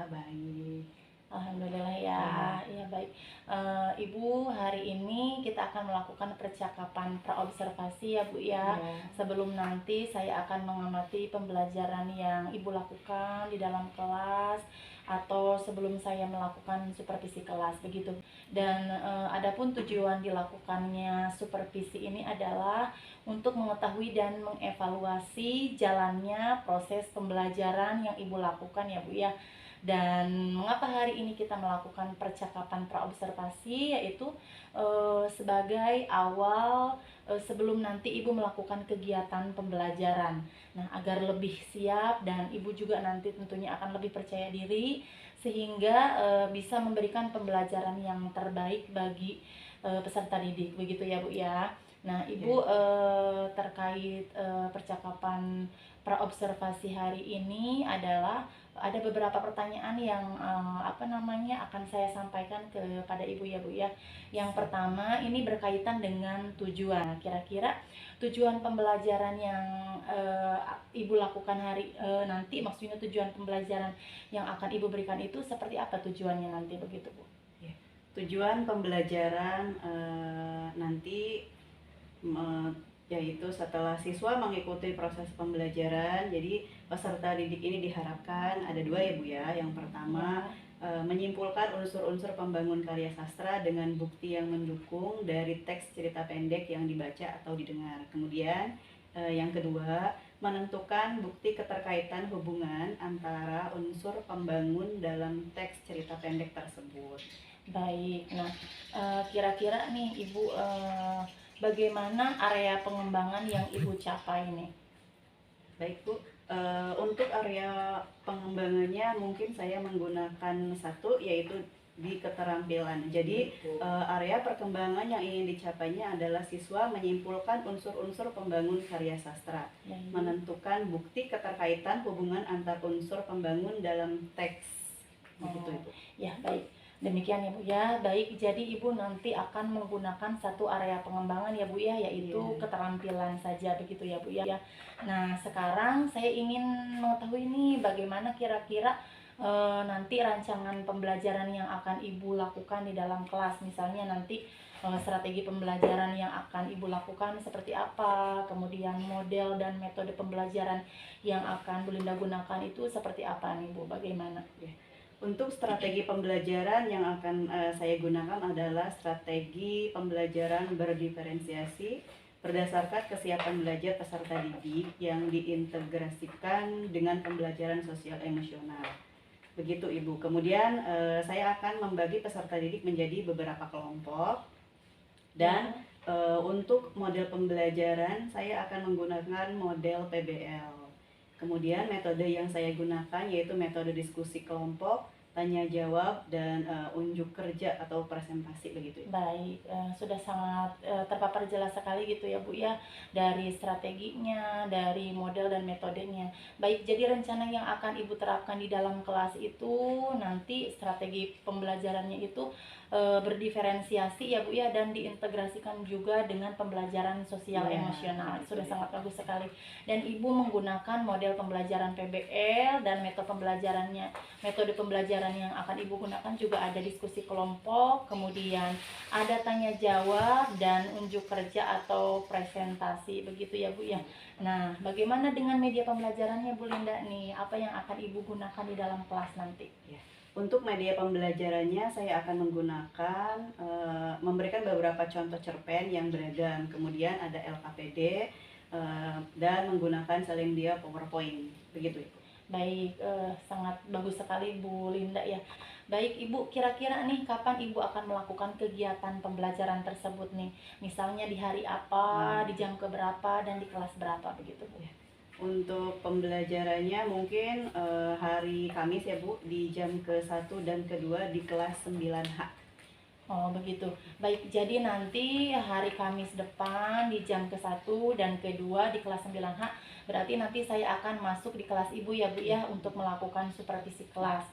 Alhamdulillah baik. Alhamdulillah ya, Iya. ya baik. Ibu, hari ini kita akan melakukan percakapan praobservasi ya Bu ya. Iya. Sebelum nanti saya akan mengamati pembelajaran yang Ibu lakukan di dalam kelas atau sebelum saya melakukan supervisi kelas begitu. Dan adapun tujuan dilakukannya supervisi ini adalah untuk mengetahui dan mengevaluasi jalannya proses pembelajaran yang Ibu lakukan ya Bu ya. Dan mengapa hari ini kita melakukan percakapan praobservasi, yaitu sebagai awal sebelum nanti Ibu melakukan kegiatan pembelajaran. Nah, agar lebih siap dan Ibu juga nanti tentunya akan lebih percaya diri sehingga bisa memberikan pembelajaran yang terbaik bagi peserta didik, begitu ya Bu ya. Nah, Ibu terkait percakapan praobservasi hari ini adalah ada beberapa pertanyaan yang akan saya sampaikan kepada Ibu ya Bu ya. Yang pertama ini berkaitan dengan tujuan. Kira-kira tujuan pembelajaran yang Ibu lakukan hari nanti, maksudnya tujuan pembelajaran yang akan Ibu berikan itu seperti apa tujuannya nanti begitu Bu? Ya. Tujuan pembelajaran nanti yaitu setelah siswa mengikuti proses pembelajaran, jadi peserta didik ini diharapkan ada dua ya Bu ya. Yang pertama menyimpulkan unsur-unsur pembangun karya sastra dengan bukti yang mendukung dari teks cerita pendek yang dibaca atau didengar. Kemudian yang kedua menentukan bukti keterkaitan hubungan antara unsur pembangun dalam teks cerita pendek tersebut. Baik, nah kira-kira nih Ibu bagaimana area pengembangan yang Ibu capai nih? Baik Bu, untuk area pengembangannya mungkin saya menggunakan satu, yaitu di keterampilan. Jadi area perkembangan yang ingin dicapainya adalah siswa menyimpulkan unsur-unsur pembangun karya sastra, menentukan bukti keterkaitan hubungan antar unsur pembangun dalam teks. Begitu Ibu. Ya baik. Demikian ya Bu ya. Baik, jadi Ibu nanti akan menggunakan satu area pengembangan ya Bu ya, yaitu keterampilan saja begitu ya Bu ya. Nah, sekarang saya ingin mengetahui nih bagaimana kira-kira nanti rancangan pembelajaran yang akan Ibu lakukan di dalam kelas. Misalnya nanti strategi pembelajaran yang akan Ibu lakukan seperti apa, kemudian model dan metode pembelajaran yang akan Bu Linda gunakan itu seperti apa nih Bu, bagaimana? Untuk strategi pembelajaran yang akan saya gunakan adalah strategi pembelajaran berdiferensiasi berdasarkan kesiapan belajar peserta didik yang diintegrasikan dengan pembelajaran sosial emosional. Begitu Ibu. Kemudian saya akan membagi peserta didik menjadi beberapa kelompok dan untuk model pembelajaran saya akan menggunakan model PBL. Kemudian metode yang saya gunakan yaitu metode diskusi kelompok, tanya jawab, dan unjuk kerja atau presentasi begitu. Baik, sudah sangat terpapar jelas sekali gitu ya Bu ya, dari strateginya, dari model dan metodenya. Baik, jadi rencana yang akan Ibu terapkan di dalam kelas itu nanti strategi pembelajarannya itu berdiferensiasi ya Bu ya, dan diintegrasikan juga dengan pembelajaran sosial emosional. Sudah sangat bagus sekali. Dan Ibu menggunakan model pembelajaran PBL dan metode pembelajaran yang akan Ibu gunakan juga ada diskusi kelompok, kemudian ada tanya jawab dan unjuk kerja atau presentasi begitu ya Bu ya. Nah, bagaimana dengan media pembelajarannya Bu Linda nih? Apa yang akan Ibu gunakan di dalam kelas nanti? Untuk media pembelajarannya saya akan menggunakan memberikan beberapa contoh cerpen yang beragam. Kemudian ada LKPD dan menggunakan Salemdia PowerPoint. Begitu Ibu. Baik, sangat bagus sekali Bu Linda ya. Baik Ibu, kira-kira nih kapan Ibu akan melakukan kegiatan pembelajaran tersebut nih? Misalnya di hari apa, di jam keberapa, dan di kelas berapa begitu Bu? Untuk pembelajarannya mungkin hari Kamis ya Bu, di jam ke-1 dan ke-2 di kelas 9H. Oh begitu. Baik, jadi nanti hari Kamis depan di jam ke-1 dan ke-2 di kelas 9H, berarti nanti saya akan masuk di kelas Ibu ya Bu ya untuk melakukan supervisi kelas.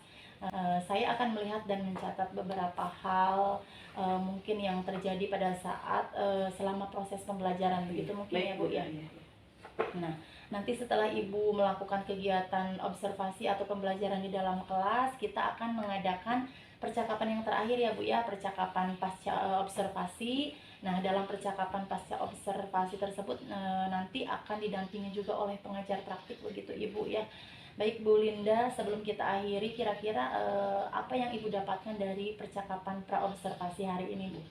Saya akan melihat dan mencatat beberapa hal mungkin yang terjadi pada saat selama proses pembelajaran begitu mungkin ya Bu ya. Nah, Nanti setelah Ibu melakukan kegiatan observasi atau pembelajaran di dalam kelas, kita akan mengadakan percakapan yang terakhir ya Bu ya, percakapan pasca observasi. Nah, dalam percakapan pasca observasi tersebut nanti akan didampingi juga oleh pengajar praktik begitu Ibu ya. Baik Bu Linda, sebelum kita akhiri, kira-kira apa yang Ibu dapatkan dari percakapan pra-observasi hari ini Bu?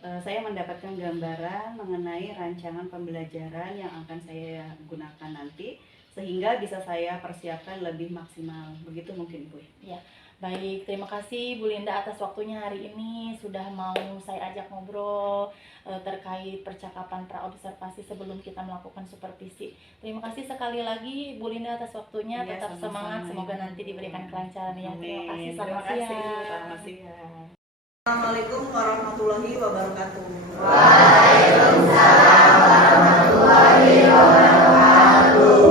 Saya mendapatkan gambaran mengenai rancangan pembelajaran yang akan saya gunakan nanti, sehingga bisa saya persiapkan lebih maksimal. Begitu mungkin Bu. Ya, baik. Terima kasih Bu Linda atas waktunya hari ini, sudah mau saya ajak ngobrol terkait percakapan pra-observasi sebelum kita melakukan supervisi. Terima kasih sekali lagi Bu Linda atas waktunya. Ya, Tetap semangat, semoga nanti diberikan kelancaran ya. Terima kasih. Terima kasih. Selamat siang. Assalamualaikum warahmatullahi wabarakatuh. Waalaikumsalam warahmatullahi wabarakatuh.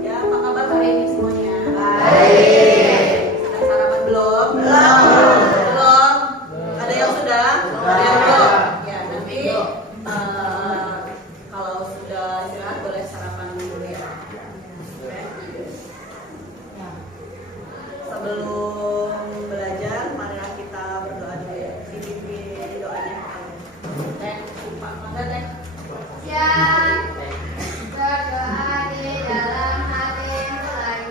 Ya, apa kabar hari ini semuanya? Baik. Sudah sarapan belum? Belum. Belum? Ada yang sudah? Ada yang belum? Ya, nanti kalau sudah istirahat boleh sarapan dulu ya. Oke. Sebelum belajar, marilah kita berdoa dulu ya. Dipimpin doanya. Teh, lupa mana teh? Siap. Berdoa di dalam hati mulai.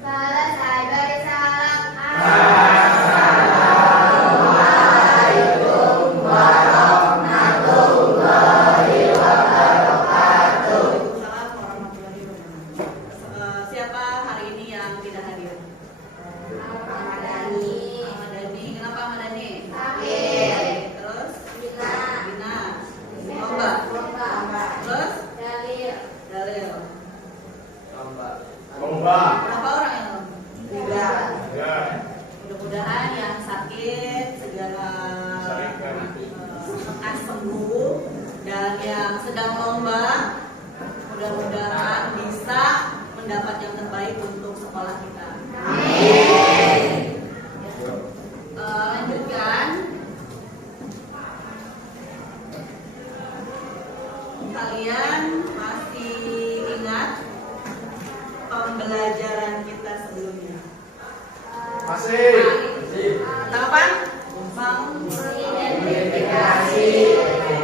Selesai bersalam. Assalamualaikum warahmatullahi wabarakatuh. Waalaikumsalam warahmatullahi wabarakatuh. Siapa hari ini yang tidak hadir? Ahmad Dhani. Kenapa Ahmad Dhani? Sakit. Terus? Gina. Gina. Lomba. Terus? Dalil. Dalil. Lomba. Berapa orang yang lomba? 3. Ya. Mudah-mudahan yang sakit segera lekas sembuh, dan yang sedang lomba mudah-mudahan bisa mendapat yang terbaik untuk sekolah kita. Lanjutkan. Kalian masih ingat pembelajaran kita sebelumnya? Masih. Tentang apa? Mengidentifikasi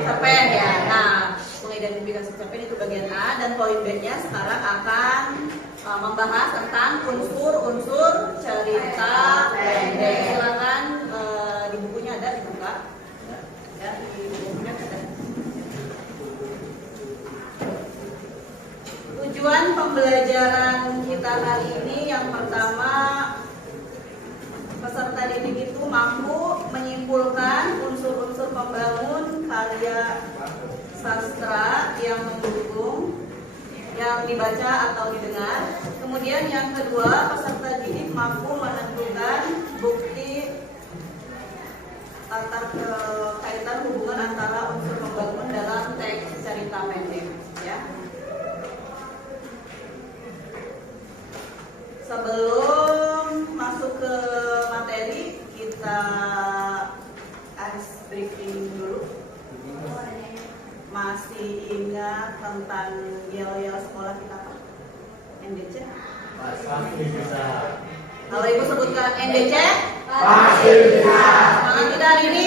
cerpen ya. Nah, mengidentifikasi cerpen itu bagian A, dan poin B-nya sekarang akan membahas tentang unsur-unsur cerita pendek. Silakan di bukunya ada, dibuka. Ya, di bukunya ada. Tujuan pembelajaran kita hari ini yang pertama, peserta didik itu mampu menyimpulkan unsur-unsur pembangun karya sastra yang mendukung yang dibaca atau didengar. Kemudian yang kedua, peserta didik mampu menentukan bukti kaitan hubungan antara unsur pembangun dalam teks cerita pendek ya. Sebelum masuk ke materi, kita ice breaking dulu. Masih ingat tentang yel-yel sekolah kita Pak? NDC? Pasti bisa. Kalau Ibu sebutkan NDC? Pasti bisa. Semangat kita hari ini?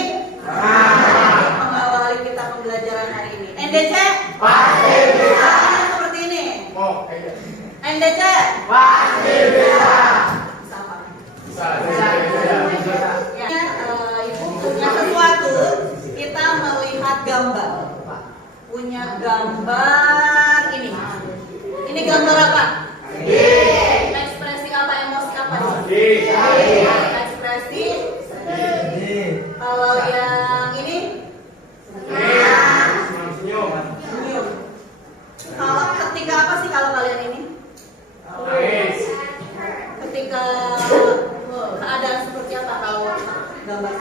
Mengawali kita pembelajaran hari ini. NDC? Pasti bisa. Seperti ini. Oh, NDC? pasti bisa. Bisa apa? Bisa. Bisa. Ya, Ibu punya sesuatu, kita melihat gambar. Punya gambar ini. Ini gambar apa? Ekspresi apa, emosi apa? Ekspresi. Kalau yang ini? Senyum. Kalau ketika apa sih kalau kalian ini? Ketika keadaan seperti apa kalau gambar?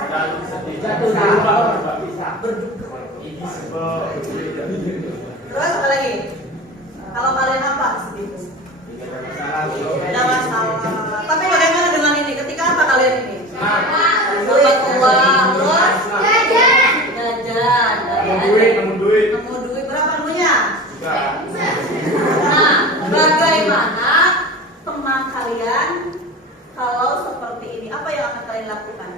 Terus apa lagi? Kalau kalian apa? Sedih. Ada masalah. Tapi bagaimana dengan ini? Ketika apa kalian Nemu duit. Nemu duit berapa nemunya? Bisa. Nah, bagaimana teman kalian kalau seperti ini? Apa yang akan kalian lakukan?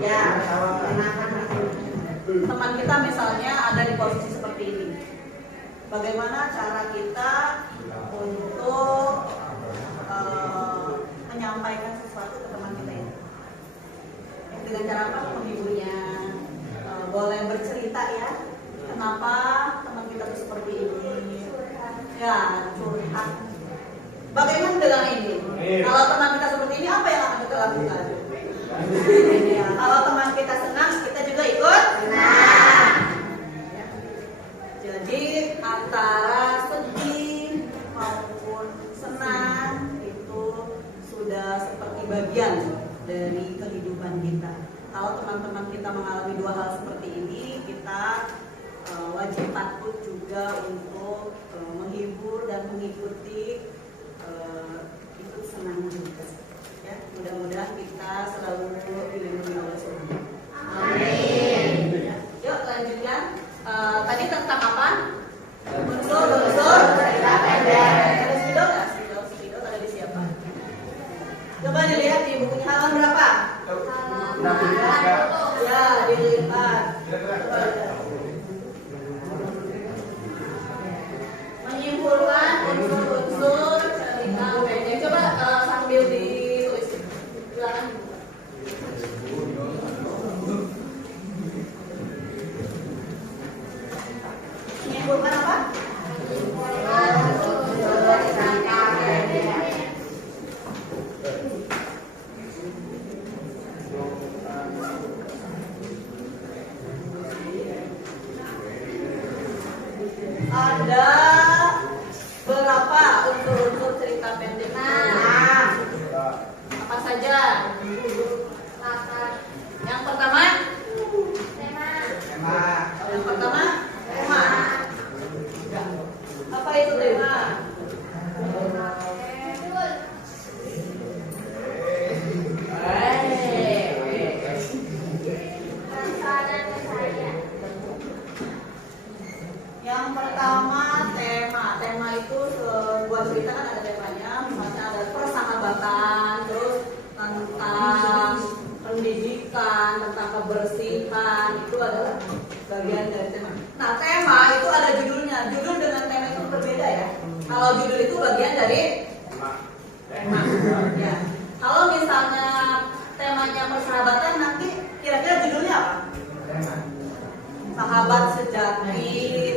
Ya, teman kita misalnya ada di posisi seperti ini. Bagaimana cara kita untuk menyampaikan sesuatu ke teman kita ini? Dengan cara apa? Menghiburnya. Boleh bercerita ya. Kenapa teman kita itu seperti ini? Ya, curhat. Bagaimana dengan ini? Kalau teman kita seperti ini, apa yang akan kita lakukan? Ya, kalau teman kita senang, kita juga ikut senang. Jadi antara sedih maupun senang itu sudah seperti bagian dari kehidupan kita. Kalau teman-teman kita mengalami dua hal seperti ini, kita wajib patut juga untuk menghibur dan mengikuti ikut senang juga. Ya, mudah-mudahan kita selalu dilindungi oleh Tuhan. Amin. Yuk lanjutkan. Tadi tentang apa? Unsur cerita pendek. Ada spidol nggak? Spidol ada di siapa? Coba dilihat di bukunya halaman berapa? Ya, dilihat. Menyimpulkan unsur-unsur cerita pendek. Coba sambil ditulis. Silakan. Menyimpulkan apa? Ada berapa unsur-unsur cerita pendek? Nah, apa saja? Yang pertama? Yang pertama? Tema. Apa itu tema? Yang pertama tema. Tema itu sebuah cerita kan ada temanya. Misalnya ada persahabatan, terus tentang pendidikan, tentang kebersihan, itu adalah bagian dari tema. Nah, tema itu ada judulnya. Judul dengan tema itu berbeda ya. Kalau judul itu bagian dari tema. Ya. Kalau misalnya temanya persahabatan, nanti kira-kira judulnya apa? Sahabat sejati,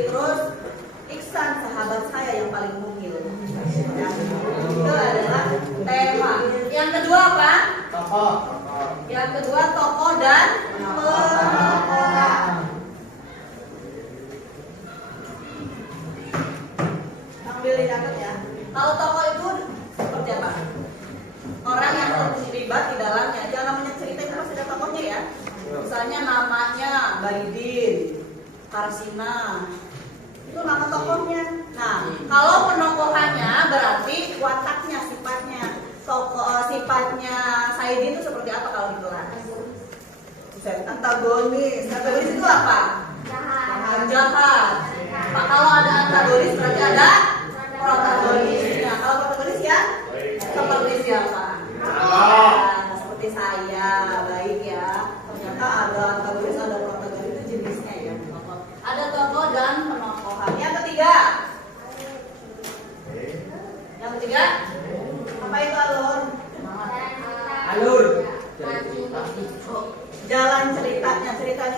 terus Iksan, sahabat saya yang paling mungil. Ya. Itu adalah tema. Yang kedua apa? Tokoh. Yang kedua tokoh dan penokohan. Sambil dicatat ya. Kalau tokoh itu seperti apa? Orang yang terlibat di dalamnya. Yang namanya cerita itu pasti ada tokohnya ya. Misalnya namanya Baidin, Karsina, itu nama tokohnya. Nah, kalau penokohannya berarti wataknya, sifatnya. Sifatnya Saidin itu seperti apa kalau di kelas? Antagonis. Antagonis itu apa? Jahat. Pak, kalau ada antagonis berarti ada protagonis. Nah, kalau protagonis ya seperti siapa? Seperti saya, baik ya. Ternyata ada antagonis, ada protagonis, itu jenisnya ya. Ada tokoh dan penokohan. Yang ketiga, apa itu alur? Alur. Jalan ceritanya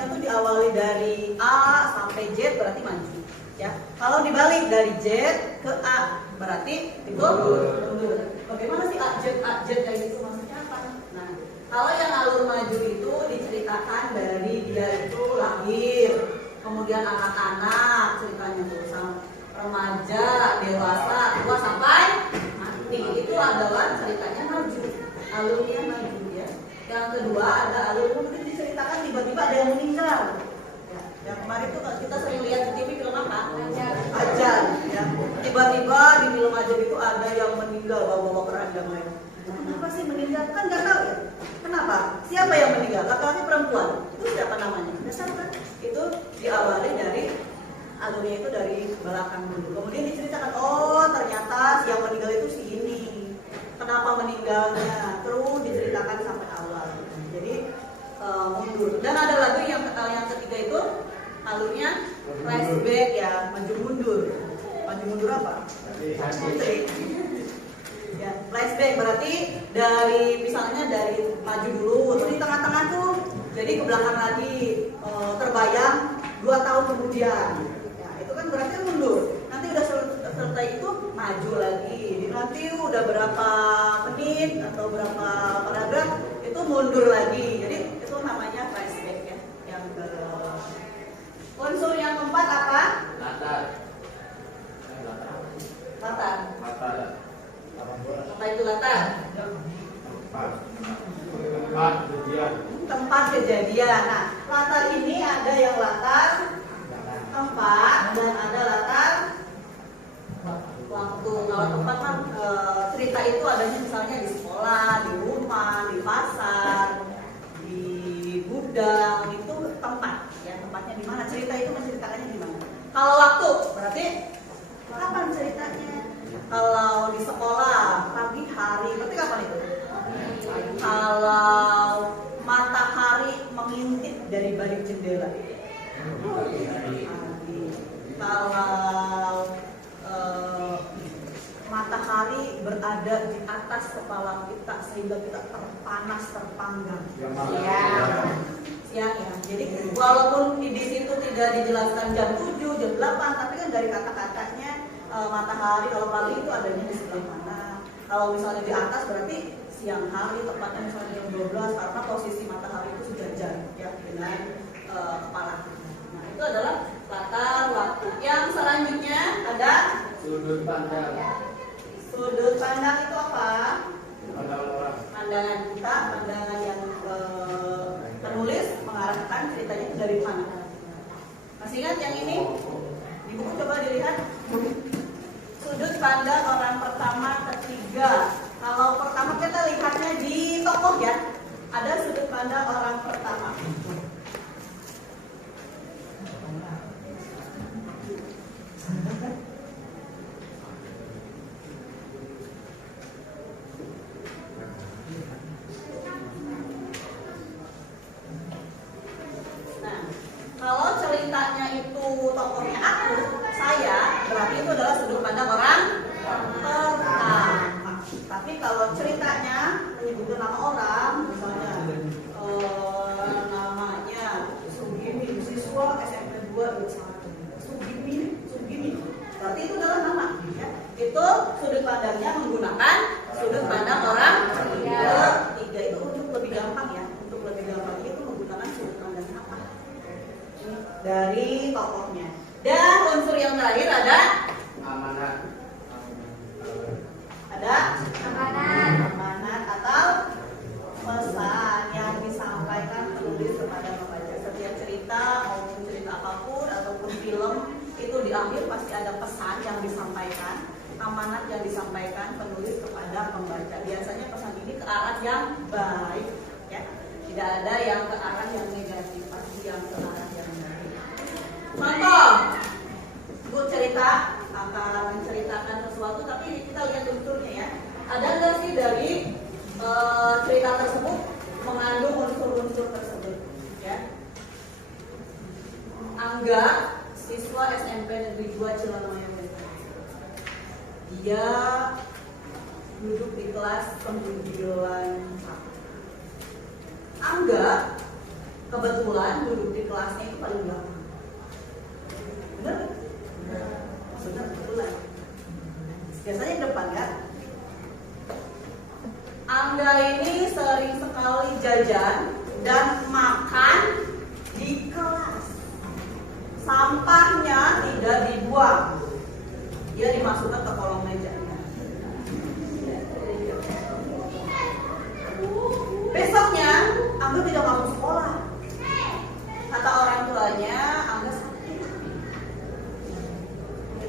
itu diawali dari A sampai Z berarti maju. Ya, kalau dibalik dari Z ke A berarti itu mundur. Bagaimana sih A Z kayak gitu maksudnya apa? Nah, kalau yang alur maju itu diceritakan dari dia itu lahir, kemudian anak-anak ceritanya tuh sampai remaja, dewasa, tua sampai mati. Itu adalah ceritanya maju, alurnya maju ya. Yang kedua ada alur mungkin diceritakan tiba-tiba ada yang meninggal. Ya, yang kemarin tuh kita sering lihat di TV film apa? Ajan. Ya. Tiba-tiba di film Ajan itu ada yang meninggal bawa-bawa keranjang lain. Kenapa sih meninggal? Kan nggak tahu ya. Kenapa? Siapa yang meninggal? Laki-laki perempuan? Itu siapa namanya? Dasar kan? Itu belakang dulu. Kemudian diceritakan, oh ternyata si yang meninggal itu si ini. Kenapa meninggalnya? Terus diceritakan sampai awal. Jadi mundur. Dan ada lagu yang ketiga itu alurnya flashback ya, maju mundur. Maju mundur apa? Ya, flashback berarti dari misalnya dari maju dulu, terus di tengah-tengah tuh jadi ke belakang lagi, terbayang 2 tahun kemudian. Ya, itu kan berarti mundur. Nanti udah selesai itu maju lagi. Nanti udah berapa menit atau berapa paragraf itu mundur lagi. Jadi itu namanya flashback ya. Yang ke unsur yang keempat apa? Latar. Latar. Latar. Apa itu latar? Tempat kejadian. Tempat kejadian. Nah, latar ini ada yang latar tempat dan ada latar waktu. Kalau tempat kan cerita itu adanya misalnya di sekolah, di rumah, di pasar, di gudang, itu tempat. Ya, tempatnya di mana? Cerita itu menceritakannya di mana? Kalau waktu berarti kapan ceritanya? Kalau di sekolah pagi hari, berarti kapan itu? Kalau matahari mengintip dari balik jendela, kalau matahari berada di atas kepala kita sehingga kita terpanas terpanggang. Siang ya. Jadi walaupun di situ tidak dijelaskan jam 7, jam 8, tapi kan dari kata-katanya matahari kalau pagi itu adanya di sebelah mana. Kalau misalnya di atas berarti siang hari, tepatnya misalnya jam 12 karena posisi matahari itu sejajar ya dengan kepala kita. Nah, itu adalah latar waktu. Yang selanjutnya ada Sudut pandang. sudut pandang itu apa? Pandang orang. Pandangan kita, pandangan yang penulis mengarahkan ceritanya itu dari mana? Masih ingat yang ini? Di buku coba dilihat. Sudut pandang orang pertama, ketiga. Kalau pertama kita lihatnya di tokoh ya. Ada sudut pandang orang pertama. Nah, kalau ceritanya itu tokohnya aku, saya, berarti itu adalah sudut pandang orang pertama. Tapi kalau ceritanya menyebutkan nama orang, misalnya namanya Sugimi, siswa SMP 2 Sugimi, berarti itu adalah nama. Ya. Itu sudut pandangnya menggunakan sudut pandang orang ketiga. Itu untuk lebih gampang ya. Untuk lebih gampang itu menggunakan sudut pandang apa? Dari tokohnya. Dan unsur yang terakhir ada Amanat. amanat atau pesan yang disampaikan penulis kepada pembaca. Setiap cerita maupun cerita apapun ataupun film itu di akhir pasti ada pesan yang disampaikan, amanat yang disampaikan penulis kepada pembaca. Biasanya pesan ini ke arah yang baik, ya. Tidak ada yang ke arah yang negatif, pasti yang ke arah yang baik. Contoh, Bu cerita akan menceritakan sesuatu, tapi kita lihat unsurnya ya. Ada nggak sih dari cerita tersebut mengandung unsur-unsur tersebut? Ya. Angga, siswa SMP Negeri 2 Cilanamaya. Dia duduk di kelas 9. Angga kebetulan duduk di kelasnya itu paling belakang. Benar? Benar, kebetulan. Biasanya di depan kan? Angga ini sering sekali jajan dan makan di kelas. Sampahnya tidak dibuang, dia dimasukkan ke kolong meja. Besoknya Angga tidak masuk sekolah. Kata orang tuanya, Angga sakit.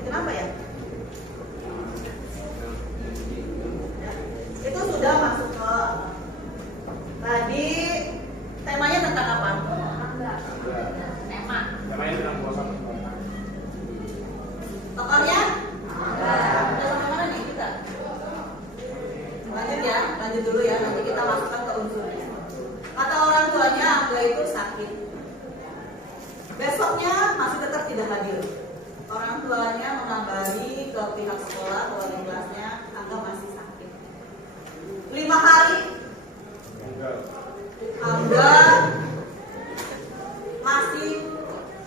Kenapa ya? Itu sudah masuk ke tadi temanya tentang apa? Tema. Namanya tentang puasa. tidak hadir. Orang tuanya mengabari ke pihak sekolah bahwa di kelasnya Angga masih sakit. 5 hari Angga masih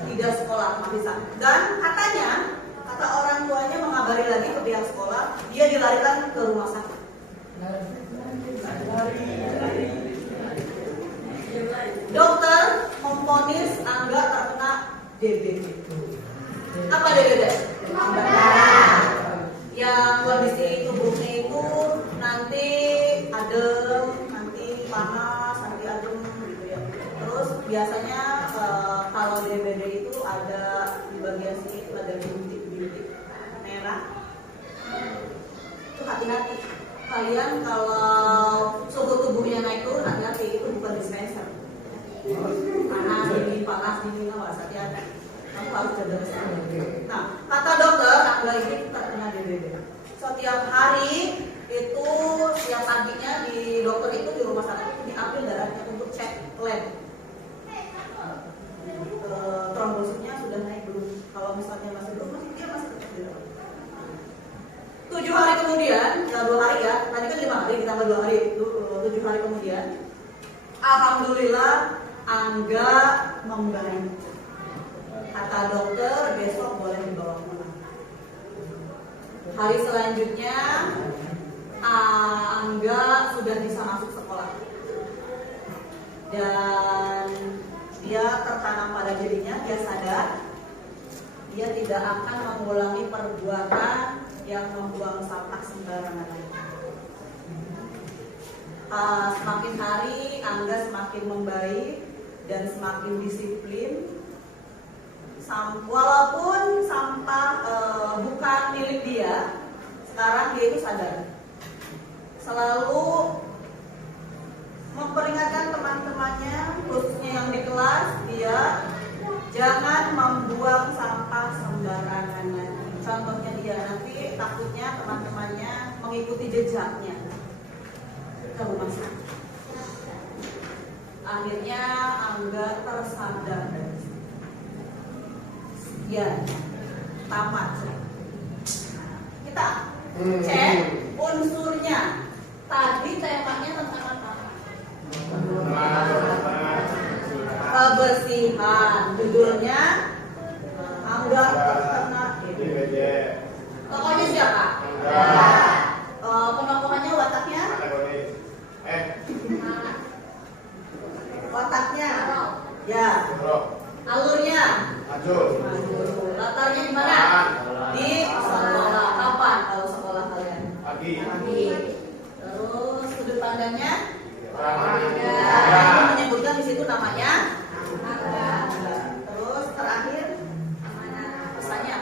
tidak sekolah, masih sakit. Dan katanya, kata orang tuanya mengabari lagi ke pihak sekolah, dia dilarikan ke rumah sakit. Dokter memvonis Angga terkena DBD. Apa DBD? Demam berdarah. Yang kondisi tubuhnya itu nanti adem, nanti panas, nanti adem gitu ya. Terus biasanya kalau DBD itu ada di bagian sini itu ada bintik-bintik merah. Itu hati-hati. Kalian kalau suhu tubuhnya naik turun, hati-hati, itu bukan dispenser. Panas dingin awas, hati-hati. Kamu harus jaga kesehatan. Nah, kata dokter, Angga ini terkena DBD. Setiap hari itu setiap paginya di dokter itu di rumah sakit itu diambil darahnya untuk cek lab. Trombositnya sudah naik belum? Kalau misalnya masih belum, dia masih tetap di dalam. 7 hari kemudian, ya 2 hari ya, tadi kan 5 hari, ditambah 2 hari, 7 hari kemudian, alhamdulillah Angga membaik. Kata dokter, besok boleh dibawa pulang. Hari selanjutnya, Angga sudah bisa masuk sekolah. Dan dia tertanam pada dirinya, dia sadar, dia tidak akan mengulangi perbuatan yang membuang sampah sembarangan lagi. Semakin hari Angga semakin membaik dan semakin disiplin. Walaupun sampah bukan milik dia, sekarang dia itu sadar. Selalu memperingatkan teman-temannya, khususnya yang di kelas, dia jangan membuang sampah sembarangan lagi. Contohnya dia nanti takutnya teman-temannya mengikuti jejaknya ke rumah sakit. Akhirnya Angga tersadar. Ya, tamat. Kita cek unsurnya. Tadi temanya tentang apa? Kebersihan. Judulnya Angga terkena DBD. Tokohnya siapa? Penokohannya wataknya? Wataknya? Ya. Alurnya? Latarnya di mana? Di sekolah. Kapan kalau sekolah kalian? Pagi. Terus sudut pandangnya? Ini menyebutkan di situ namanya? Terus terakhir? Pesannya?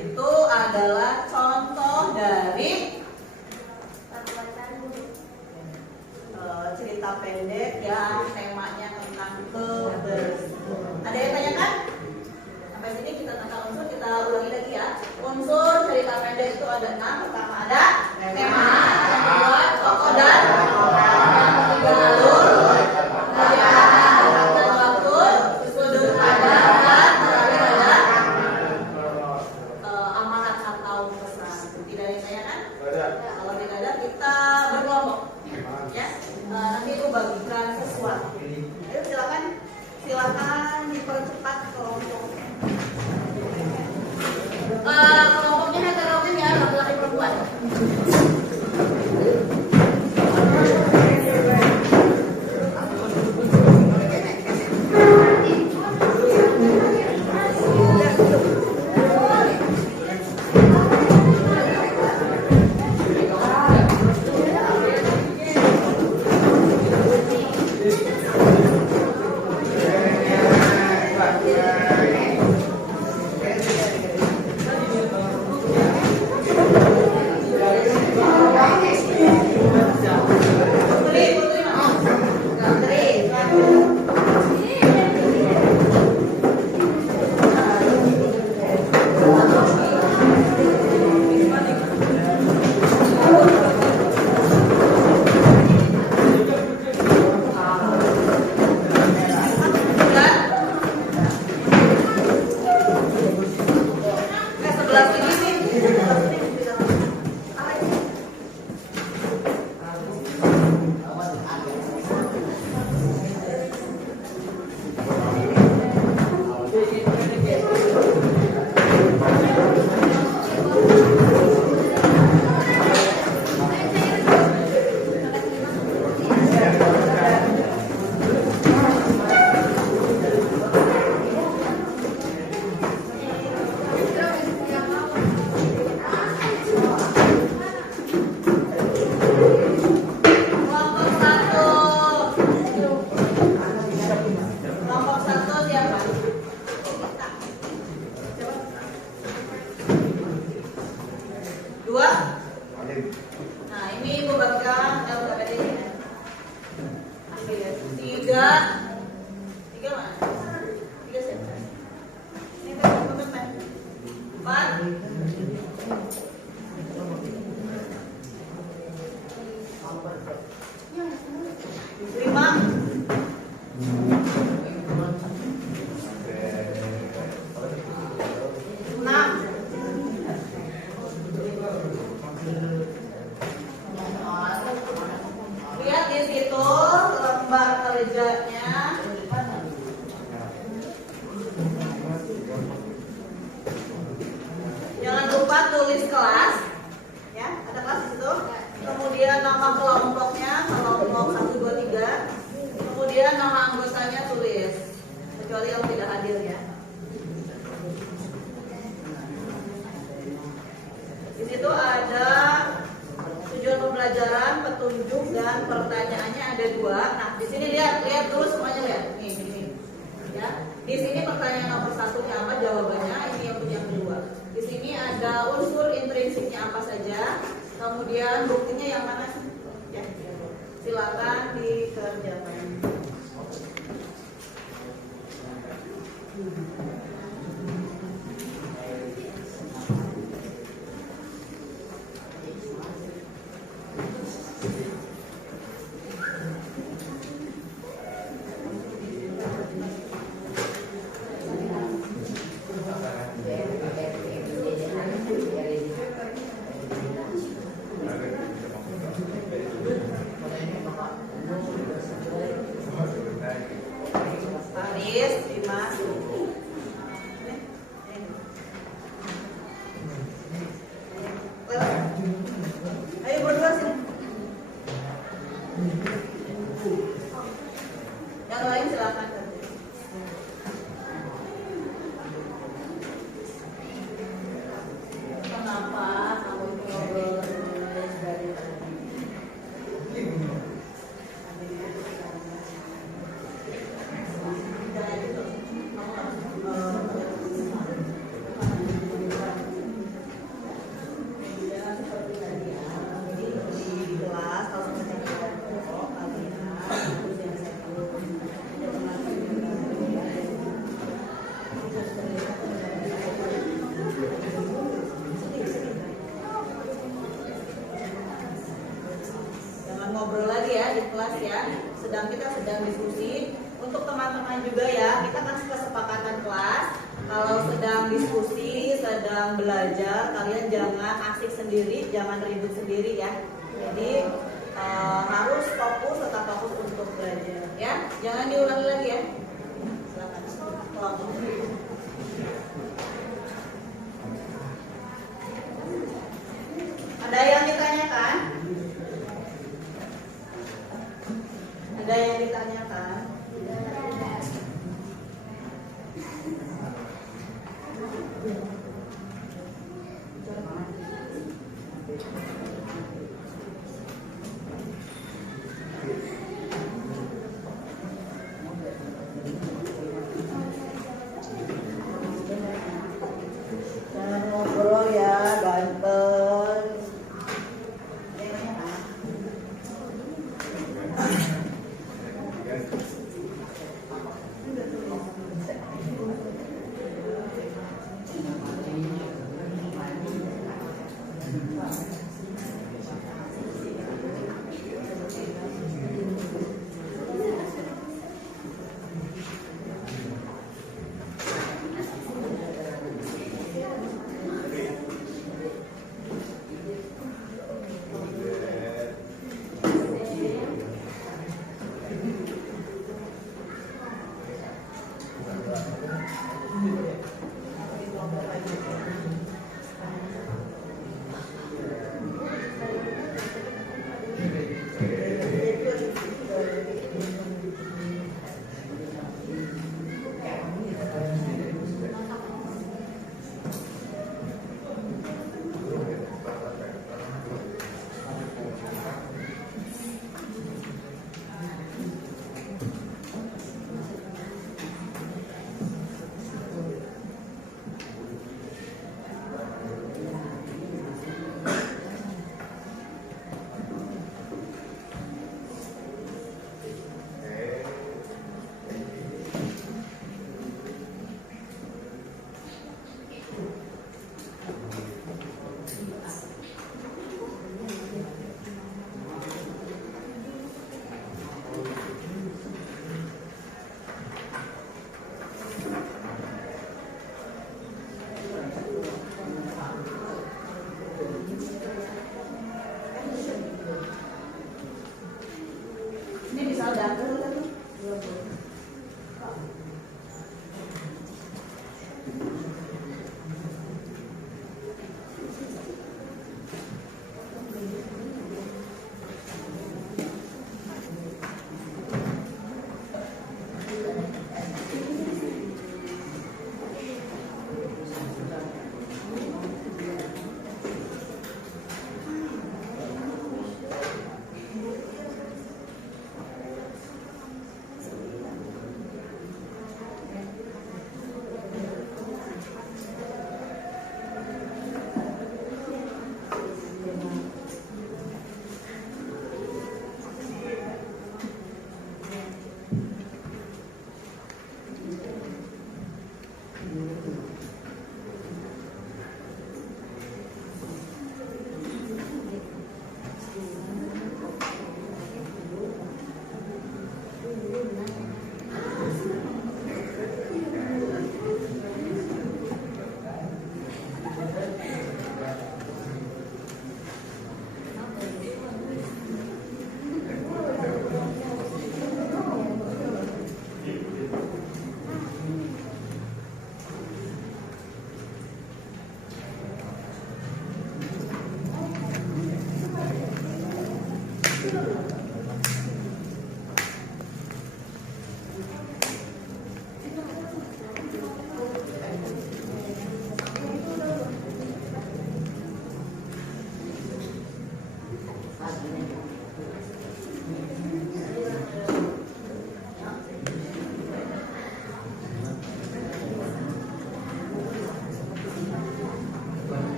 Itu adalah contoh dari cerita pendek yang temanya tentang kebersihan. Ada yang tanyakan? Sampai sini kita tentang unsur, kita ulangi lagi ya. Unsur cerita pendek itu ada 6. Pertama ada tema, yang kedua tokoh dan yang ketiga alur, dan waktu, sudut pandang, dan terakhir ada amanat atau pesan. Tidak ada yang tanyakan? Kalau tidak ada, kita berkelompok. Ya, nanti itu bagikan sesuatu. Ayo silakan dipercepat kelompoknya. Kelompoknya heterogen ya, laki-laki perempuan. tulis. Tiga mana? Tiga siapa? Ini teman-teman. Empat. Lima. Enam. Lihat di situ lembar kerjanya. Jangan lupa tulis kelas, ya, ada kelas di situ. Kemudian nama kelompoknya, kelompok 1, 2, 3. Kemudian nama anggotanya tulis, kecuali yang tidak hadir ya. Di situ ada tujuan pembelajaran, petunjuk, dan pertanyaannya ada 2. Nah, di sini lihat dulu semuanya lihat. Nih, ini. Ya. Di sini pertanyaan nomor 1-nya apa jawabannya, ini yang punya kedua. Di sini ada unsur intrinsiknya apa saja, kemudian buktinya yang mana sih? Ya, silakan dikerjakan. Paris, Dimas. Ayo berdua sini. Yang lain silakan. Kenapa kamu ngobrol dari tadi? Ngobrol lagi ya di kelas ya. Kita sedang diskusi. Untuk teman-teman juga ya, kita kan kesepakatan kelas. Kalau sedang diskusi, sedang belajar, kalian jangan asik sendiri, jangan ribut sendiri ya. Jadi harus fokus, tetap fokus untuk belajar ya. Jangan diulangi lagi ya. Silakan. Ada yang ditanyakan? Ada yang ditanyakan? Jangan ngobrol ya, ganteng.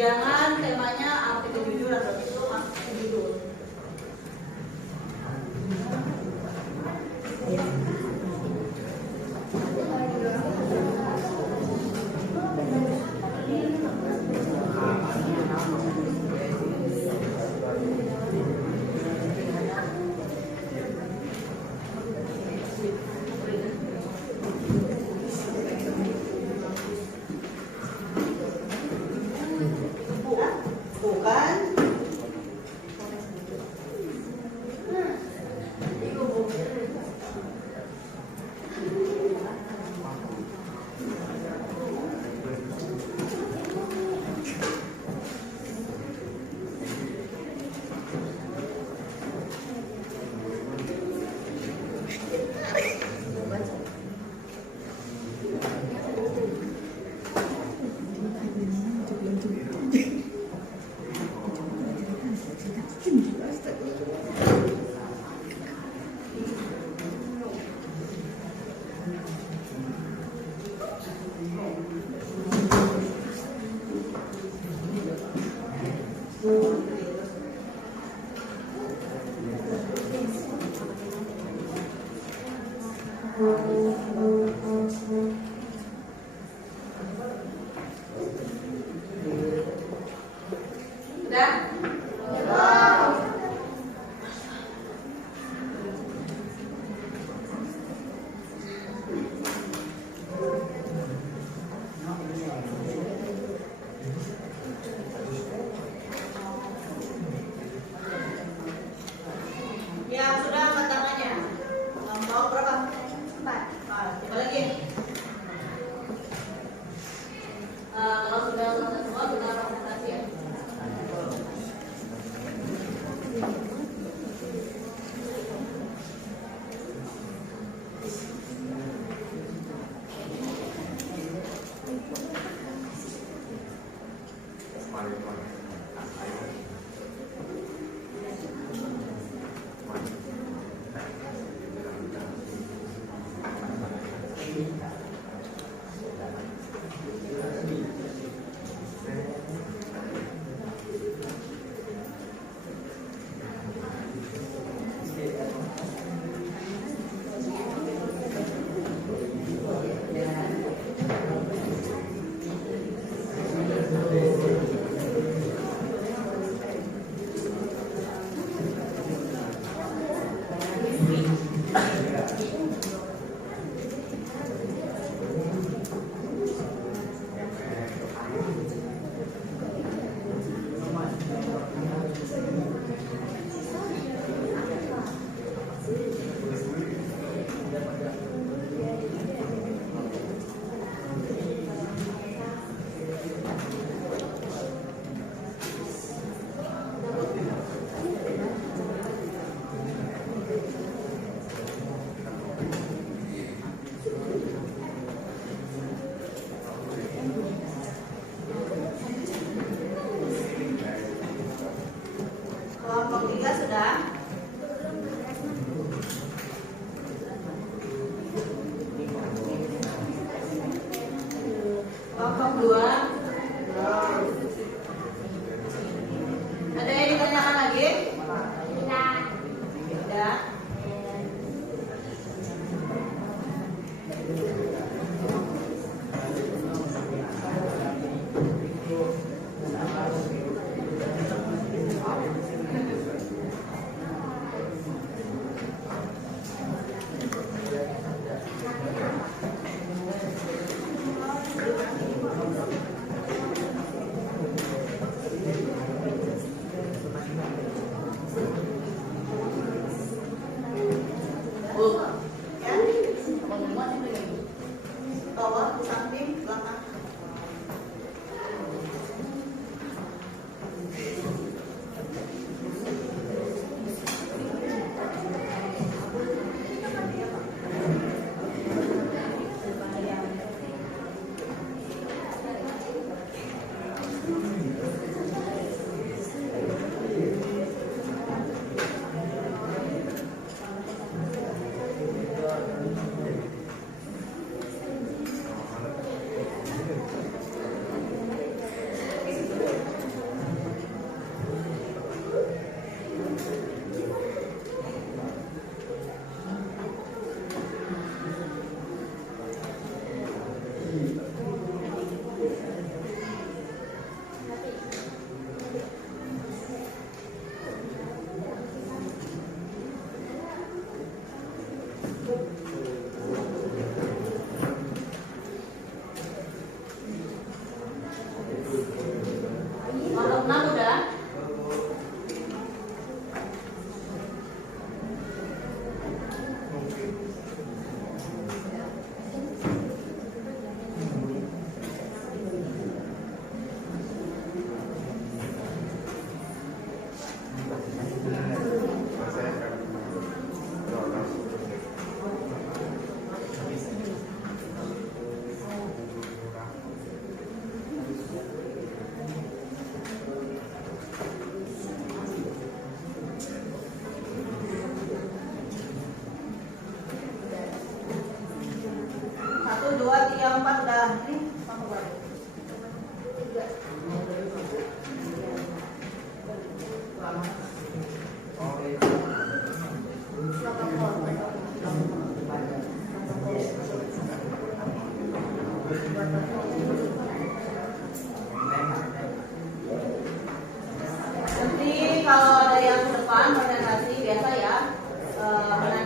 Jangan temanya arti kejujuran, tapi itu masuk ke judul. Bukan. Udah? Yang sudah angkat tangannya. Mau berapa? 4. Coba lagi. Kalau sudah selesai semua, kita presentasi ya. Kelompok 3 sudah. Kelompok 2. Ada yang ditanyakan lagi? Tidak. Bawah, di samping, belakang.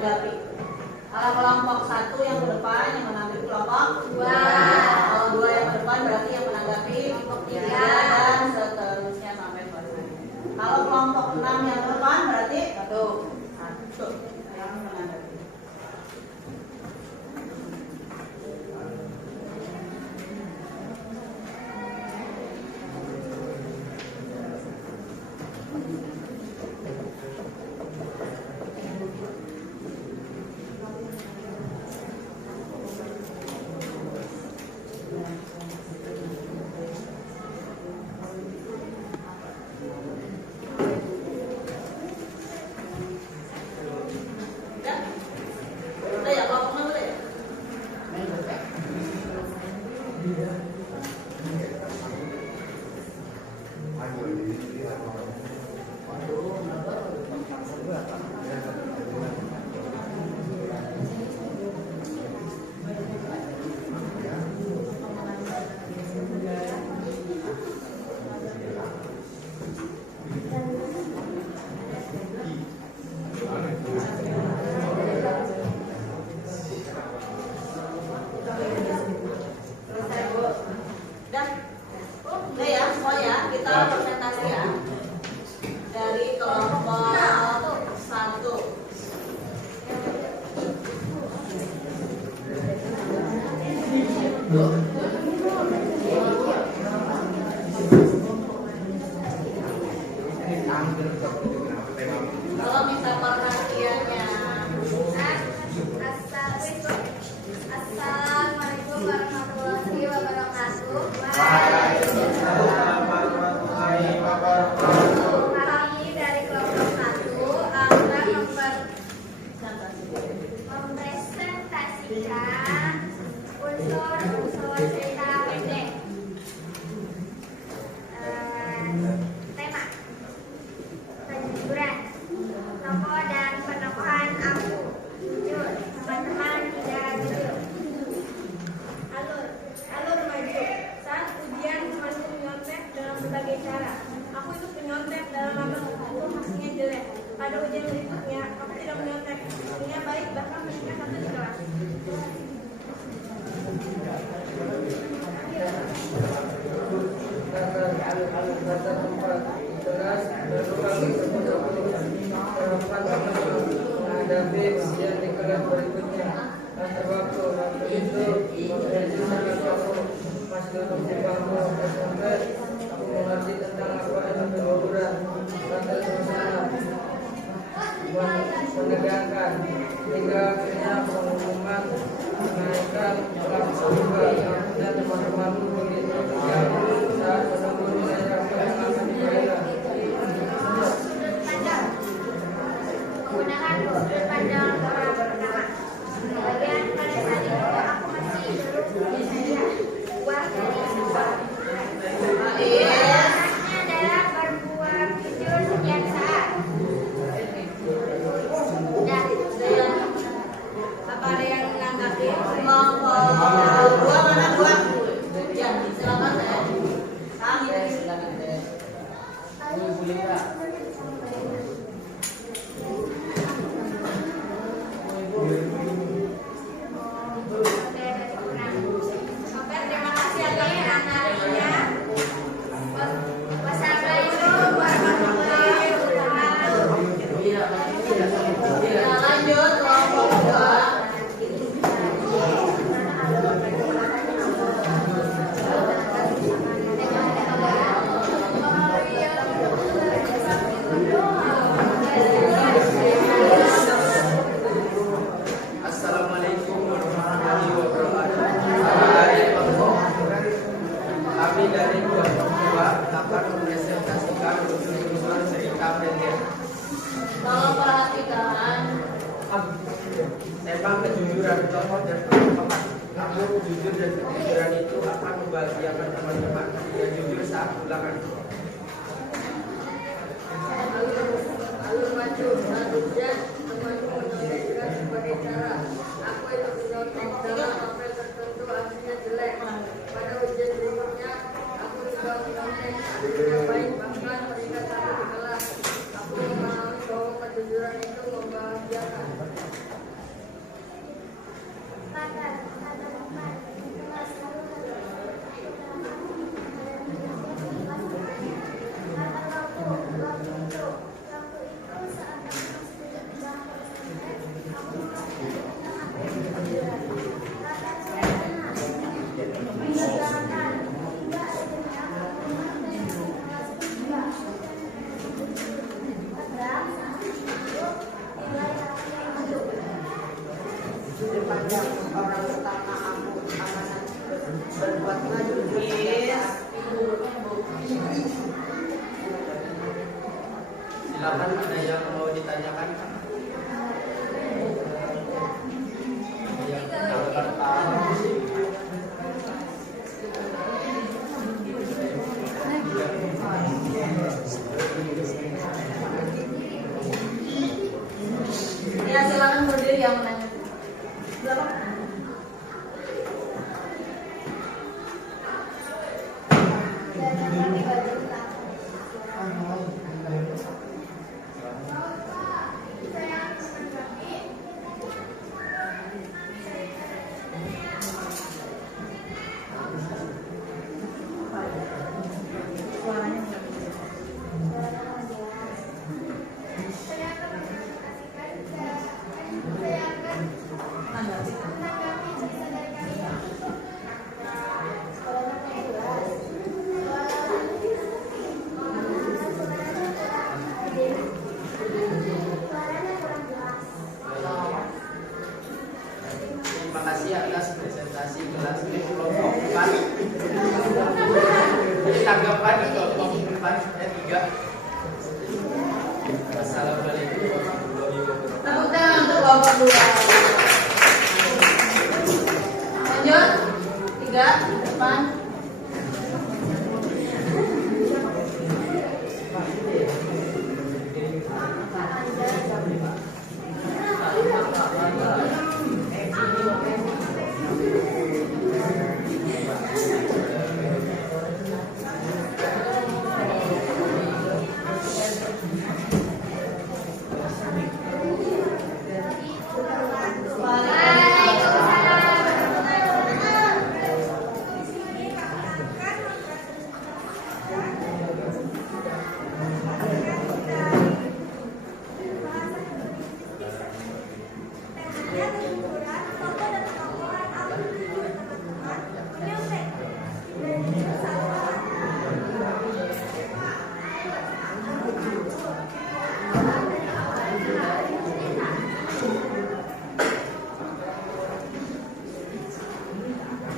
menanggapi. Kalau kelompok 1 yang ke depan yang menanggapi kelompok 2. Kalau 2 yang ke depan berarti yang menanggapi kelompok 3 dan seterusnya sampai selesai. Kalau kelompok 6 yang ke depan berarti 1 yang menanggapi. Udah ya, kelompok 6 udah ya? Udah ya, semua ya, kita presentasi ya. Dari kelompok 1. Kalau minta perhatiannya. Assalamualaikum warahmatullahi wabarakatuh. Kami dari kelompok 1 akan mempresentasikan unsur-unsur cerita pendek. Tema kejujuran, tokoh dan penokohan aku. Jujur, teman-teman tidak jujur. Alur maju. Saat ujian temanku menyontek dengan berbagai cara. Aku ikut menyontek dalam lambang itu hasilnya jelek. Pada ujian berikutnya, aku tidak menyontek. Hasilnya baik, bahkan meningkat 1 di kelas. menegakkan hingga akhirnya pengumuman menaikkan kelas dan teman-teman begitu siap saat menunggu nilai rapor yang akan dibayar. Menggunakan sudut pandang orang pertama. Bagian pada saat itu aku masih belum bisa buat dari sebuah. Caranya adalah berbuat jujur setiap saat. Apa ada yang menanggapi? Kelompok 2 mana 2? Ya, silakan saya. Kami silakan deh. Oke, terima kasih atas penanganannya. Wassalamualaikum warahmatullahi wabarakatuh. Ya, lanjut kelompok 2. Assalamualaikum warahmatullahi wabarakatuh. Kami dari kelompok 2 akan mempresentasikan unsur-unsur cerita pendek. Tolong perhatikan. Tema kejujuran, tokoh dan penokohan. Namun jujur dan kejujuran itu akan membahagiakan teman-teman yang jujur saat ulangan. Alur maju, saat ujian, temanku menyontek sebagai cara. Aku itu menyontek dalam novel tertentu hasilnya jelek. Pada ujian berikutnya, aku juga menyontek hasilnya baik, bahkan meningkat 1 di kelas. Aku memahami bahwa kejujuran itu membahagiakan. yang orang pertama aku amanat berbuatlah jujur Yes. Silakan, ada yang mau ditanyakan? Yang pertama. Ya, silakan berdiri yang menanya. Berapa? Terima kasih atas presentasi kelas kelompok 4. Tanggapan kelompok 4 3. Assalamualaikum warahmatullahi wabarakatuh. Tepuk tangan untuk kelompok 2. Lanjut. 3, depan.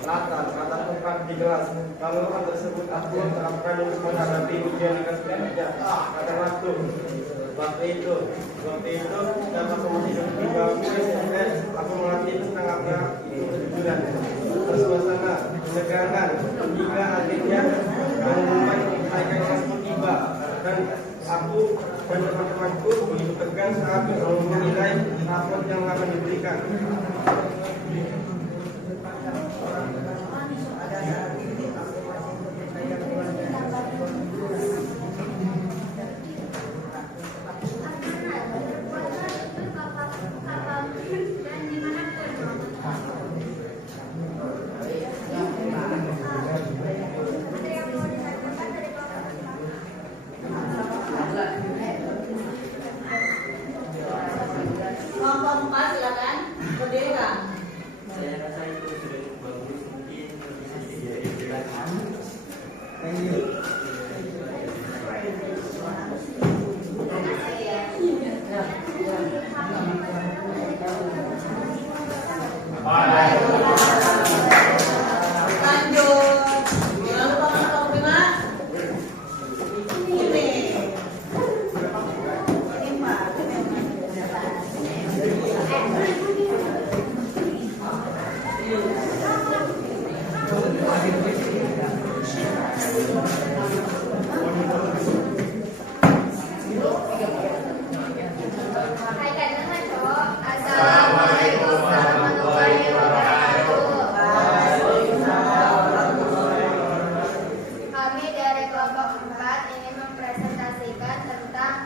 Latar tempat di kelas. Kalau hal tersebut aku terapkan untuk menghadapi ujian dengan selanjutnya. Pada waktu itu dapat memasuki di bangku SMS, aku melatih tentang apa itu kejujuran, bersuasana, ketegangan, hingga akhirnya pengumuman kenaikan kelas tiba, dan aku dan teman-temanku begitu tegang saat menilai rapor yang akan diberikan. Kelompok 4 silakan berdiri, Kang. Saya rasa itu sudah cukup bagus, mungkin bisa dijelaskan. Lanjut. Lalu kelompok 5. Ini. Assalamualaikum warahmatullahi wabarakatuh. Kami dari kelompok 4 ingin mempresentasikan tentang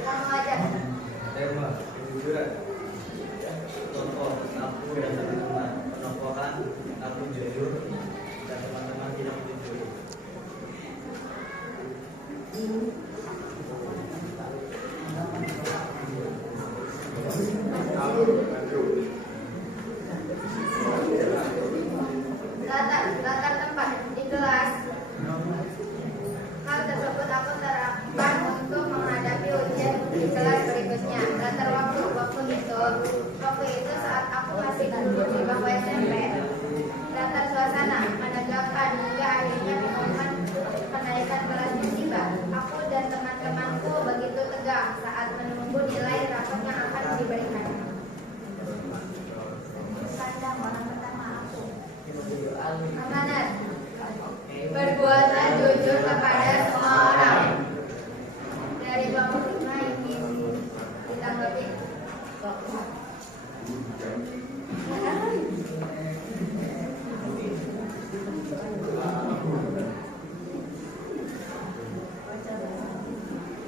kamu aja. Tema kejujuran. Contoh, aku dan teman-teman menonjolkan aku jujur dan teman-teman tidak jujur. Latar tempat di kelas. Hal tersebut aku terapkan untuk menghadapi ujian di kelas berbuatlah jujur kepada semua orang. Dari Bapak Lima ingin ditanggapi.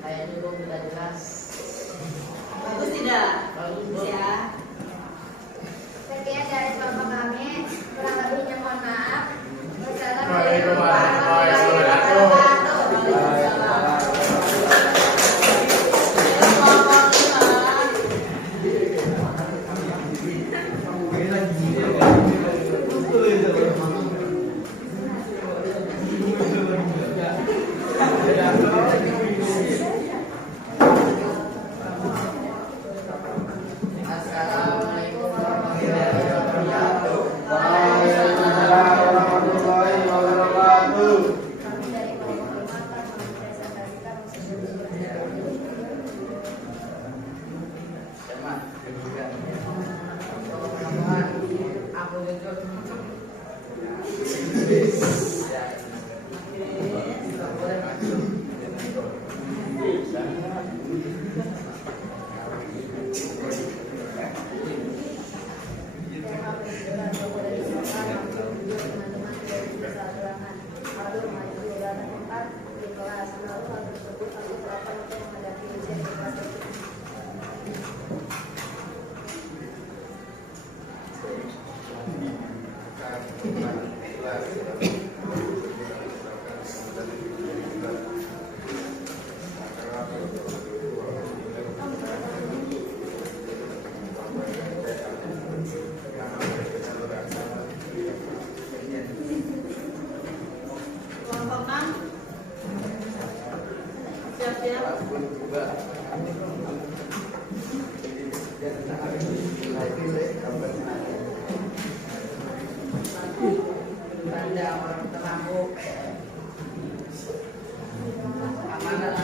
Saya dulu sudah jelas. Bagus tidak? Bagus Ya. Sekian dari Bapak kami. Kurang lebihnya mohon maaf. Waalaikumsalam warahmatullahi wabarakatuh. Assalamualaikum warahmatullahi wabarakatuh. Waalaikumsalam warahmatullahi wabarakatuh. Kami dari kelompok 5 akan mempresentasikan Teman, teman-teman, aku jujur. Boleh maju. Kelompok 6. Siap-siap. Tanda orang terlampu. Amanat.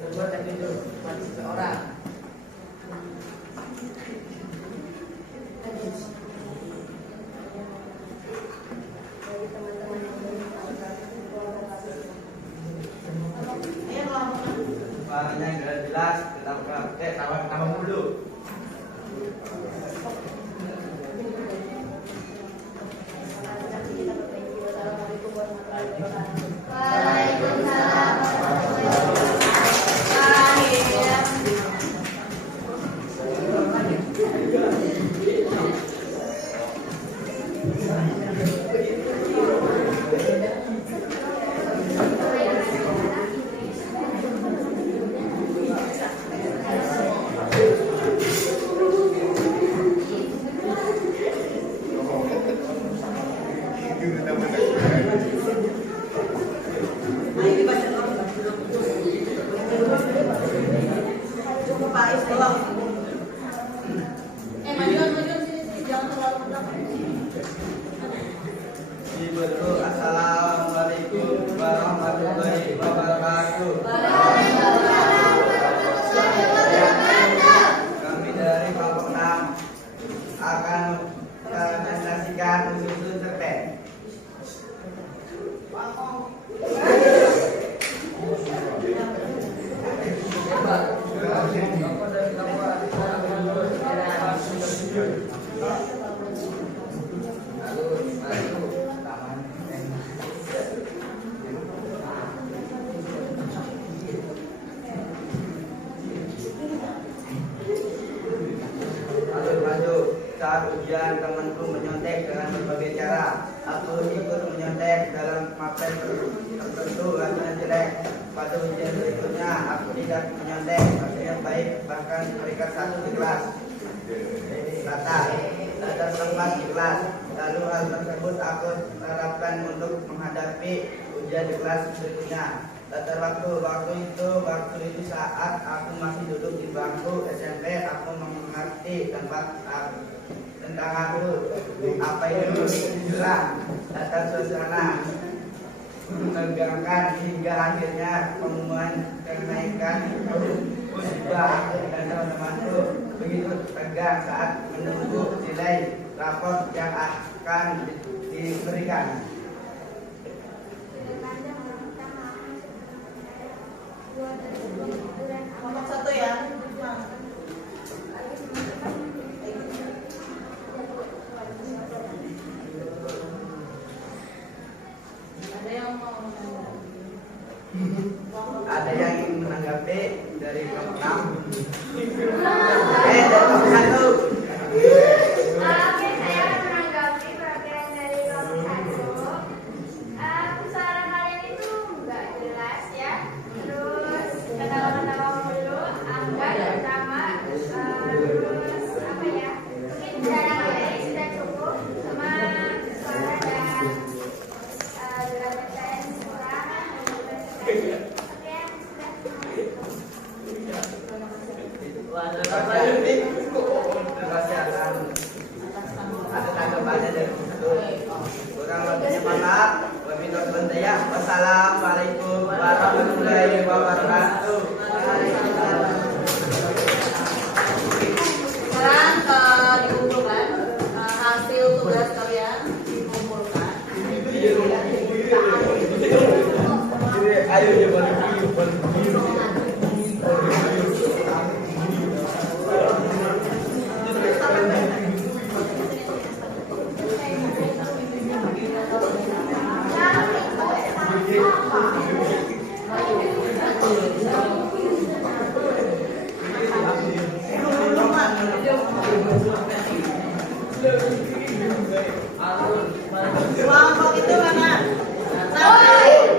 Berbuat yang jujur pada seseorang. Ayo kelompok 6. Suaranya nggak jelas, tambah dulu. Waalaikumsalam. Ayo dibaca dulu. Cukup Pak Is, tolong. Majuan sini, jangan terlalu belakang. Ibu dulu, assalamualaikum warahmatullahi wabarakatuh. Kami dari kelompok 6 akan presentasikan usul cerpen. Saat ujian temanku menyontek dengan berbagai cara. Aku ikut menyontek dalam mapel tertentu hasilnya jelek. Pada ujian berikutnya aku tidak menyontek, hasilnya baik, bahkan peringkat 1 di kelas. Rata tempat di kelas. Lalu hal tersebut aku terapkan untuk menghadapi ujian di kelas berikutnya. Latar waktu itu saat aku masih duduk di bangku SMP, aku mengerti tentang aku apa itu hilang. Latar suasana menegangkan hingga akhirnya pengumuman kenaikan musibah aku dan teman-temanku begitu tegang saat menunggu nilai rapor yang akan diberikan. Kelompok 1 ya. Ada yang mau Ada yang ingin menanggapi dari kelompok 6? Dari kelompok 1. Oke, saya akan menanggapi perhatian dari kelompok 1. Pusaran kalian itu nggak jelas ya. Terus ketawa-ketawa mulu, nggak pertama. Terus apa ya? Mungkin cara kalian sudah cukup sama suara dan gerak dan kurang. Oke, Terima kasih ada tanggapannya dari itu. Kurang lebihnya maaf. Wassalamualaikum warahmatullahi wabarakatuh. sekarang dikumpulkan hasil tugas kalian dikumpulkan. Ayo ya balik. Kelompok itu mana? Kelompok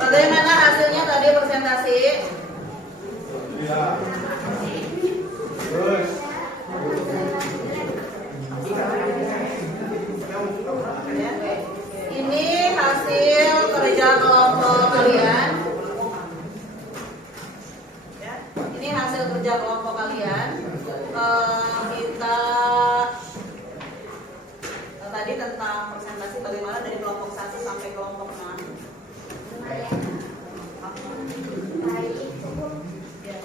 bagaimana hasilnya tadi presentasi? Terus. Ini hasil kerja kelompok kalian. Ya, ini hasil kerja kelompok kalian. Kita tadi tentang presentasi bagaimana dari kelompok 1 sampai kelompok 6. Ya,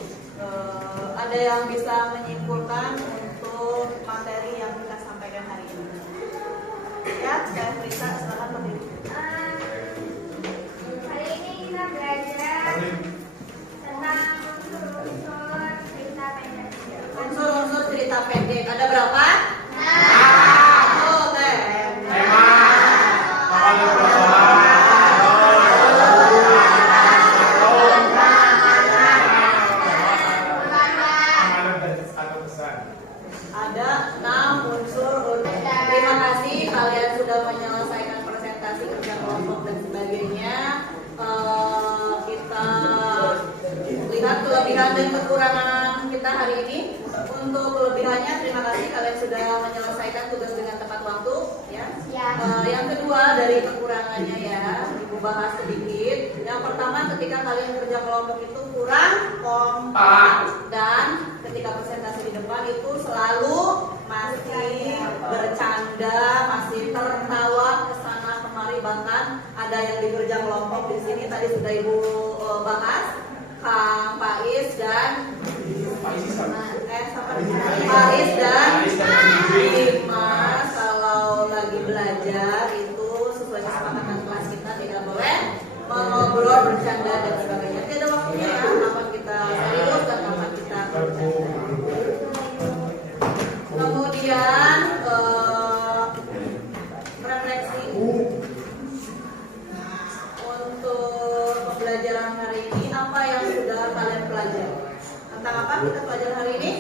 ada yang bisa menyimpulkan untuk materi yang kita sampaikan hari ini? Ya, saya Rita, silakan berdiri. Hari ini kita belajar tentang unsur-unsur cerita pendek. Unsur-unsur cerita pendek ada berapa? Oke. Ada 6 unsur. Terima kasih kalian sudah menyelesaikan presentasi kerja kelompok dan sebagainya. Kita lihat kelebihan dan kekurangan kita hari ini. Untuk kelebihannya, terima kasih kalian sudah menyelesaikan tugas dengan tepat waktu. Ya. Yang kedua dari kekurangannya ya, ibu bahas sedikit. Yang pertama, ketika kalian kerja kelompok itu kurang kompak dan ketika presentasi di depan itu selalu masih bercanda, masih tertawa kesana kemari, bahkan ada yang di kerja kelompok di sini tadi sudah ibu bahas, Kang Faiz dan Faiz dan Dimas kalau lagi belajar itu sesuai kesepakatan kelas kita tidak boleh mengobrol, bercanda dan sebagainya. Tidak ada waktunya ya, kapan kita serius dan kapan kita bercanda. Kemudian refleksi untuk pembelajaran hari ini, apa yang sudah kalian pelajari? Tentang apa kita pelajari hari ini?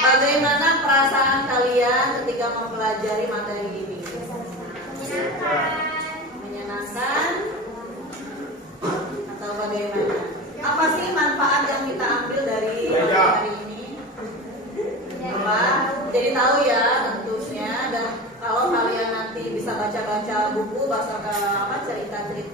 Bagaimana perasaan kalian ketika mempelajari materi ini? Menyenangkan atau bagaimana? Apa sih manfaat yang kita ambil dari hari ini? Apa? Jadi tahu ya tentunya, dan kalau kalian nanti bisa baca-baca buku bahasa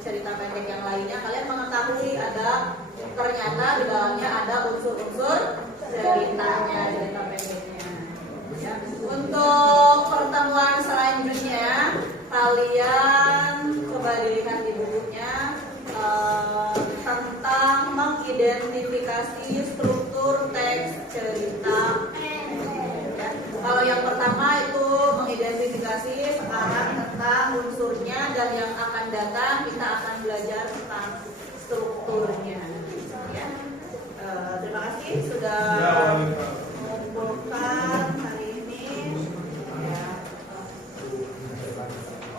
cerita pendek yang lainnya, kalian mengetahui ada ternyata di dalamnya ada unsur-unsur ceritanya, cerita pendeknya. Ya. Untuk pertemuan selanjutnya, kalian coba dilihat di bukunya tentang mengidentifikasi struktur teks cerita Kalau yang pertama itu mengidentifikasi sekarang tentang unsurnya, dan yang akan datang kita akan belajar tentang strukturnya. Ya. Terima kasih sudah mengumpulkan hari ini. Ya.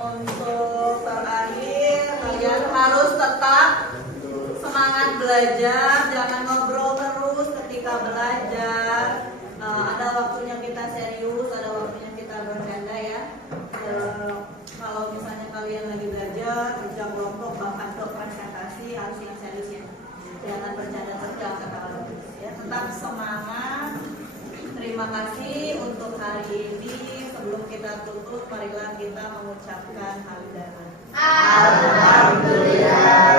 Untuk terakhir, kalian harus tetap semangat belajar, jangan ngobrol terus ketika belajar. Ada waktunya kita serius, ada waktunya kita bercanda ya. Kalau misalnya kalian lagi belajar, kerja kelompok, bahkan untuk presentasi harus yang serius ya. Jangan bercanda terus, jangan ketawa terus ya. Tetap semangat. Terima kasih untuk hari ini. Sebelum kita tutup, marilah kita mengucapkan hamdalah. Alhamdulillah.